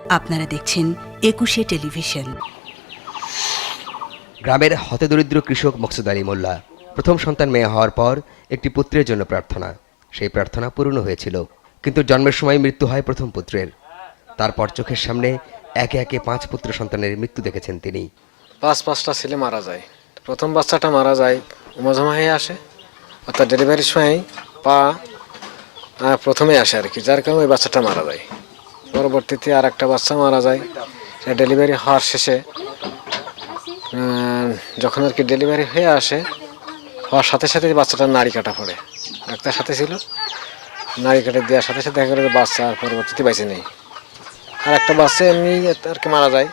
আপনারা দেখছেন একুশে টেলিভিশন। গ্রামের হতদরিদ্র কৃষক মকসুদ আলী মোল্লা প্রথম সন্তান মেয়ে হওয়ার পর একটি পুত্রের জন্য প্রার্থনা। সেই প্রার্থনা পূর্ণ হয়েছিল কিন্তু জন্মের সময় মৃত্যু হয় প্রথম পুত্রের। তারপর চোখের সামনে একে একে পাঁচ পুত্র সন্তানের মৃত্যু দেখেছেন তিনি। পাঁচ পাঁচটা ছেলে মারা যায়। প্রথম বাচ্চাটা মারা যায় উমাজমা হয়ে আসে অর্থাৎ ডেলিভারির সময় পা প্রথমে আসে আর কি যার কারণে ওই বাচ্চাটা মারা যায়। পরবর্তীতে আর একটা বাচ্চা মারা যায় ডেলিভারি হওয়ার শেষে যখন আর কি ডেলিভারি হয়ে আসে, হওয়ার সাথে সাথে বাচ্চাটা নাড়ি কাটা পড়ে। ডাক্তার সাথে ছিল, নাড়ি কাটা দেওয়ার সাথে সাথে দেখা গেলো বাচ্চা আর পরবর্তীতে বেঁচে নেই। আর একটা বাচ্চা এমনি আর কি মারা যায়।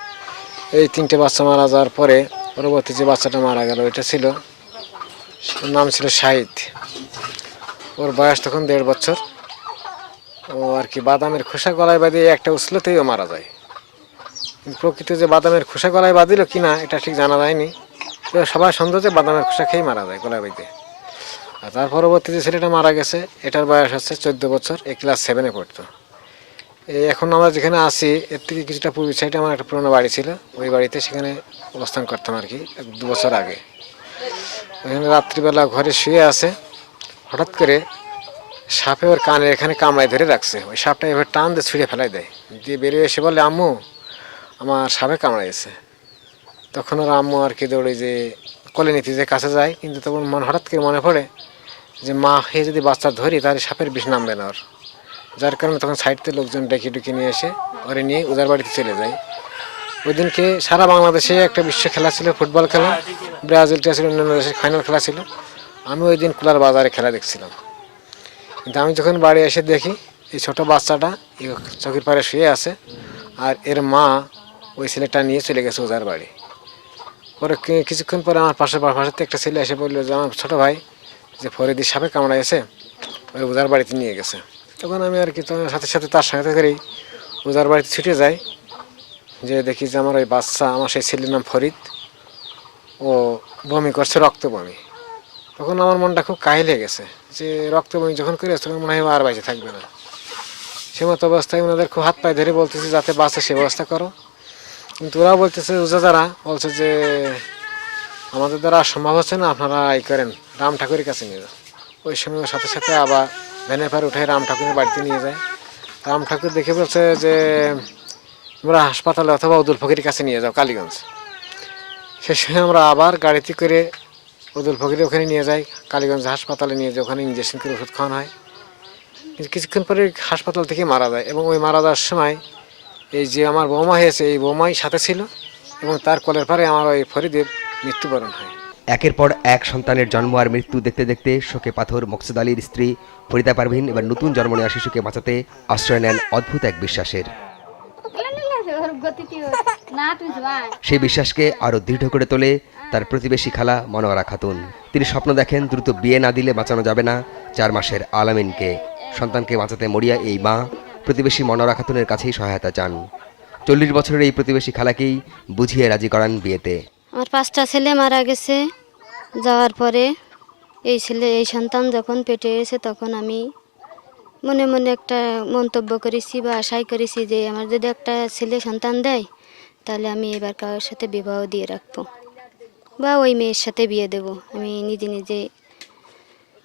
এই তিনটে বাচ্চা মারা যাওয়ার পরে পরবর্তী যে বাচ্চাটা মারা গেল, এটা ছিল নাম ছিল শাহিদ। ওর বয়স তখন দেড় বছর। ও আর কি, বাদামের খোসা গলায় বাঁধিয়ে একটা উছলতেই ও মারা যায়। প্রকৃত যে বাদামের খোসা গলায় বাঁধিল কি না, এটা ঠিক জানা যায়নি। সবাই সন্দেহ যে বাদামের খোসা খেয়েই মারা যায় গলায় বাঁধে আর তার পরবর্তী যে ছেলেটা মারা গেছে, এটার বয়স হচ্ছে চোদ্দ বছর, এ ক্লাস সেভেনে পড়তো। এই এখন আমরা যেখানে আছি, এর থেকে কিছুটা পূর্ব সাইডে আমার একটা পুরোনো বাড়ি ছিল, ওই বাড়িতে সেখানে অবস্থান করতাম আর কি, দু বছর আগে। ওখানে রাত্রিবেলা ঘরে শুয়ে আছে। হঠাৎ করে সাপে ওর কানে এখানে কামড়ায় ধরে রাখছে। ওই সাপটা এবার টান দিয়ে ছুঁড়ে ফেলাই দেয়। দিয়ে বেরিয়ে এসে বলে, আম্মু, আমার সাপে কামড়াইছে। তখন ওর আম্মু আর কি দৌড়ে যে কোলে নিতে যে কাছে যায়, কিন্তু তখন মন হঠাৎ করে মনে পড়ে যে, মা হয়ে যদি বাচ্চা ধরি, তাহলে সাপের বিষ নামবে না ওর। যার কারণে তখন সাইডতে লোকজন ডেকে ডুকে নিয়ে এসে ওরে নিয়ে উদার বাড়িতে চলে যায়। ওই দিনকে সারা বাংলাদেশে একটা বিশ্ব খেলা ছিল, ফুটবল খেলা। ব্রাজিলটা ছিল অন্যান্য দেশের ফাইনাল খেলা ছিল। আমি ওই দিন কুলার বাজারে খেলা দেখছিলাম। কিন্তু আমি যখন বাড়ি এসে দেখি, এই ছোট বাচ্চাটা চোখের পাড়ে শুয়ে আছে, আর এর মা ওই ছেলেটা নিয়ে চলে গেছে ওজার বাড়ি। পরে কিছুক্ষণ পরে আমার পাশে পাশে একটা ছেলে এসে বলল যে, আমার ছোটো ভাই যে ফরিদি সাপে কামড়াইছে, ওই ওজার বাড়িতে নিয়ে গেছে। তখন আমি আর কি তোমার সাথে সাথে তার সাথে করেই ওজার বাড়িতে ছুটে যাই, যে দেখি যে আমার ওই বাচ্চা, আমার সেই ছেলের নাম ফরিদ, ও বমি করছে রক্ত বমি তখন আমার মনটা খুব কাহিল হয়ে গেছে। যে রক্ত বমি যখন করে তখন মনে হয় আর বাইচে থাকবে না। সে মতো অবস্থায় ওনাদের খুব হাত পায়ে ধরে বলতেছে, যাতে বাঁচে সে ব্যবস্থা করো। কিন্তু ওরা বলতেছে ওজা যারা, বলছে যে আমাদের দ্বারা সম্ভব হচ্ছে না, আপনারা এই করেন, রাম ঠাকুরের কাছে নিয়ে যান। ওই সময় সাথে সাথে আবার ভ্যানের পার উঠে রাম ঠাকুরের বাড়িতে নিয়ে যায়। রাম ঠাকুর দেখে বলছে যে, তোমরা হাসপাতালে অথবা উদুল ফকিরের কাছে নিয়ে যাও, কালীগঞ্জ। সে সময় আমরা আবার গাড়িতে করে উদুল ফকিরের ওখানে নিয়ে যায়, কালীগঞ্জ হাসপাতালে নিয়ে যায়, ওখানে ইঞ্জেকশন করে ওষুধ খাওয়ানো হয়। কিন্তু কিছুক্ষণ পরে হাসপাতাল থেকে মারা যায় এবং ওই মারা যাওয়ার সময় এই যে আমার বৌমা হয়েছে, এই বৌমাই সাথে ছিল এবং তার কলের পরে আমার ওই ফরিদের মৃত্যুবরণ হয়। একের পর এক সন্তানের জন্ম আর মৃত্যু দেখতে দেখতে শোকে পাথর, মকসুদ আলীর স্ত্রী ফরিদা পারভিন এবার নতুন জন্ম নেওয়া শিশুকে বাঁচাতে আশ্রয় নেন অদ্ভুত এক বিশ্বাসের। সেই বিশ্বাসকে আরও দৃঢ় করে তোলে তার প্রতিবেশী খালা মনোয়ারা খাতুন। তিনি স্বপ্ন দেখেন দ্রুত বিয়ে না দিলে বাঁচানো যাবে না চার মাসের আলামিনকে। সন্তানকে বাঁচাতে মরিয়া এই মা প্রতিবেশী মনোয়ারা খাতুনের কাছেই সহায়তা চান। চল্লিশ বছরের এই প্রতিবেশী খালাকেই বুঝিয়ে রাজি করান বিয়েতে। আমার পাঁচটা ছেলে মারা গেছে। যাওয়ার পরে এই ছেলে এই সন্তান যখন পেটে এসে তখন আমি মনে মনে একটা মন্তব্য করেছি বা আশাই করেছি যে আমার যদি একটা ছেলে সন্তান দেয়, তাহলে আমি এবার কারোর সাথে বিবাহ দিয়ে রাখব বা ওই মেয়ের সাথে বিয়ে দেব। আমি নিজে নিজে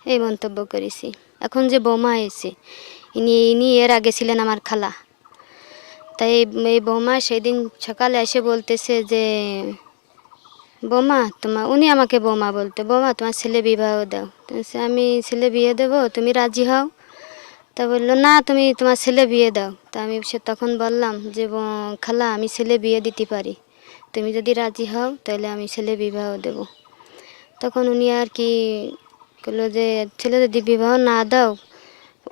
এই মন্তব্য করেছি। এখন যে বৌমা এসে ইনি ইনি এর আগে ছিলেন আমার খালা। তাই এই- বৌমা সেদিন সকালে এসে বলতেছে যে, বৌমা তোমার উনি আমাকে বৌমা বলতে, বৌমা, তোমার ছেলে বিবাহ দাও। আমি ছেলে বিয়ে দেব, তুমি রাজি হও। তা বলল, না, তুমি তোমার ছেলে বিয়ে দাও। তা আমি সে তখন বললাম যে খালা, আমি ছেলে বিয়ে দিতে পারি। তুমি যদি রাজি হও, তাহলে আমি ছেলে বিবাহ দেব। তখন উনি আর কি বলল যে, ছেলে যদি বিবাহ না দাও,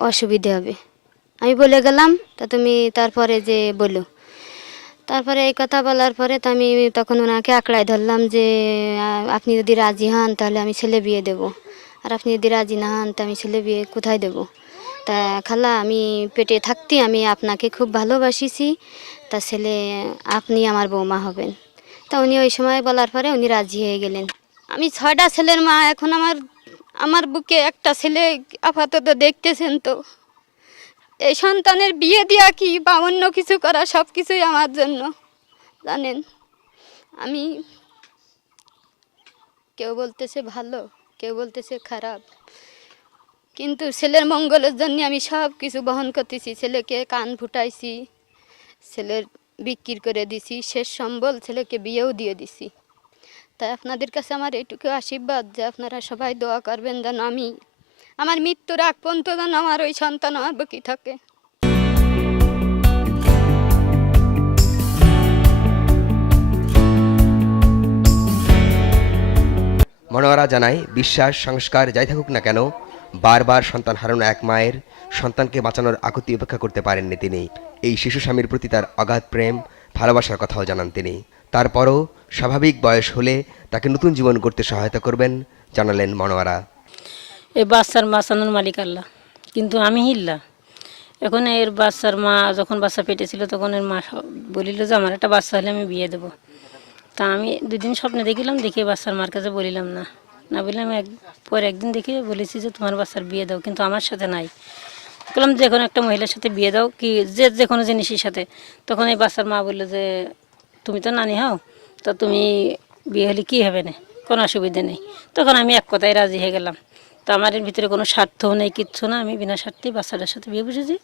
অসুবিধে হবে। আমি বলে গেলাম, তা তুমি তারপরে যে বলো তারপরে এই কথা বলার পরে তো আমি তখন ওনাকে আঁকড়ায় ধরলাম যে আপনি যদি রাজি হন, তাহলে আমি ছেলে বিয়ে দেব। আর আপনি যদি রাজি না হন, তা আমি ছেলে বিয়ে কোথায় দেব? তা খালা, আমি পেটে থাকতে আমি আপনাকে খুব ভালোবাসিছি। তা ছেলে, আপনি আমার বৌমা হবেন। তা উনি ওই সময় বলার পরে উনি রাজি হয়ে গেলেন। আমি ছয়টা ছেলের মা, এখন আমার আমার বুকে একটা ছেলে আপাতত দেখতেছেন তো। এই সন্তানের বিয়ে দেওয়া কি বা অন্য কিছু করা সব কিছুই আমার জন্য, জানেন? আমি, কেউ বলতেছে ভালো, কেউ বলতেছে খারাপ। কিন্তু ছেলের মঙ্গলের জন্য আমি সব কিছু বহন করতেছি। ছেলেকে কান ফুটাইছি, ছেলের বিক্রি করে দিছি, শেষ সম্বল ছেলেকে বিয়েও দিয়ে দিছি। তাই আপনাদের কাছে আমার এটুকু আশীর্বাদ যে আপনারা সবাই দোয়া করবেন যেন আমি আমার মৃত্যুর আগ পর্যন্ত যেন আমার ওই সন্তান আমার বুকি থাকে। মনোয়ারা জানায় বিশ্বাস, সংস্কার যাই থাকুক না কেন বারবার সন্তান হারানো এক মায়ের সন্তানকে বাঁচানোর আকুতি উপেক্ষা করতে পারেননি তিনি। এই শিশু স্বামীর প্রতি তার অগাধ প্রেম, ভালোবাসার কথাও জানান তিনি। তারপরও স্বাভাবিক বয়স হলে তাকে নতুন জীবন করতে সহায়তা করবেন জানালেন মনোয়ারা। এই বাচ্চার মা বাঁচানোর মালিক আল্লাহ, কিন্তু আমি হিল্লা। এখন এর বাচ্চার মা যখন বাচ্চা পেটে ছিল তখন এর মা বলিল যে, আমার একটা বাচ্চা হলে আমি বিয়ে দেবো। তা আমি দুদিন স্বপ্নে দেখিলাম, দেখে বাচ্চার মার কাছে বলিলাম, না। না বললাম এক পরে একদিন দেখে বলেছি যে তোমার বাচ্চার বিয়ে দাও কিন্তু আমার সাথে নাই। বললাম যে কোনো একটা মহিলার সাথে বিয়ে দাও কি যে যে কোনো জিনিসের সাথে। তখন এই বাচ্চার মা বলল যে তুমি তো নানি হও তো তুমি বিয়ে হলে কী হবে না? কোনো অসুবিধা নেই। তখন আমি এক কথায় রাজি হয়ে গেলাম। তো আমার এর ভিতরে কোনো স্বার্থও নেই কিচ্ছু না। আমি বিনা স্বার্থেই বাচ্চাটার সাথে বিয়ে বুঝেছি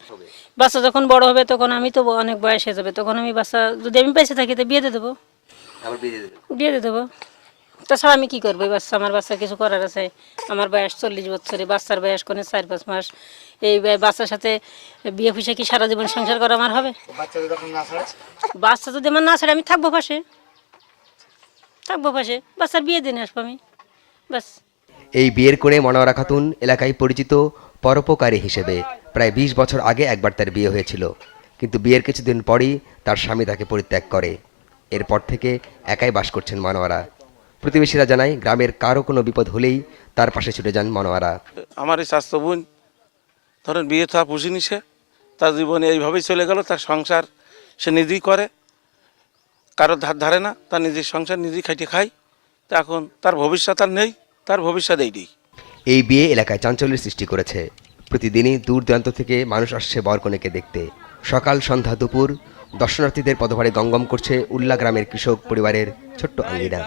বাচ্চা যখন বড় হবে তখন আমি তো অনেক বয়স হয়ে যাবে। তখন আমি বাচ্চা যদি আমি বেঁচে থাকি তো বিয়ে দিয়ে দেবো। বিয়ে দিয়ে দেবো। তাছাড়া আমি কী করব? এই বাচ্চা আমার বাচ্চা কিছু করার আছে। আমার বয়স চল্লিশ বছরে বাচ্চার বয়স কোনো চার পাঁচ মাস। এই বাচ্চার সাথে বিয়ে ফুসে কি সারা জীবন সংসার করা আমার হবে? বাচ্চা যদি আমার না ছাড়ে আমি থাকব পাশে। থাকব পাশে। বাচ্চার বিয়ে দিনে আসব আমি। বাস এই বিয়ের করে মনোয়ারা খাতুন এলাকায় পরিচিত পরোপকারী হিসেবে প্রায় ২০ বছর আগে একবার তার বিয়ে হয়েছিল। কিন্তু বিয়ের কিছুদিন পরই তার স্বামী তাকে পরিত্যাগ করে। এরপর থেকে একাই বাস করছেন মনোয়ারা প্রতিবেশীরা জানায় গ্রামের কারও কোনো বিপদ হলেই তার পাশে ছুটে যান মনোয়ারা। আমার এই স্বাস্থ্য বোন ধরেন বিয়ে থা পুষি নিছে তার জীবনে এইভাবেই চলে গেল তার সংসার সে নিজেই করে। কারও ধার ধারে না তার নিজের সংসার নিজেই খাইতে খায়। তা এখন তার ভবিষ্যৎ আর নেই তার ভবিষ্যৎ এইটাই এই বিয়ে এলাকায় চাঞ্চল্যের সৃষ্টি করেছে। প্রতিদিনই দূর দূরান্ত থেকে মানুষ আসছে বরকনেকে দেখতে। সকাল সন্ধ্যা দুপুর দর্শনার্থীদের পদভারে গঙ্গম করছে উল্লা গ্রামের কৃষক পরিবারের ছোট্ট আঙ্গিনা।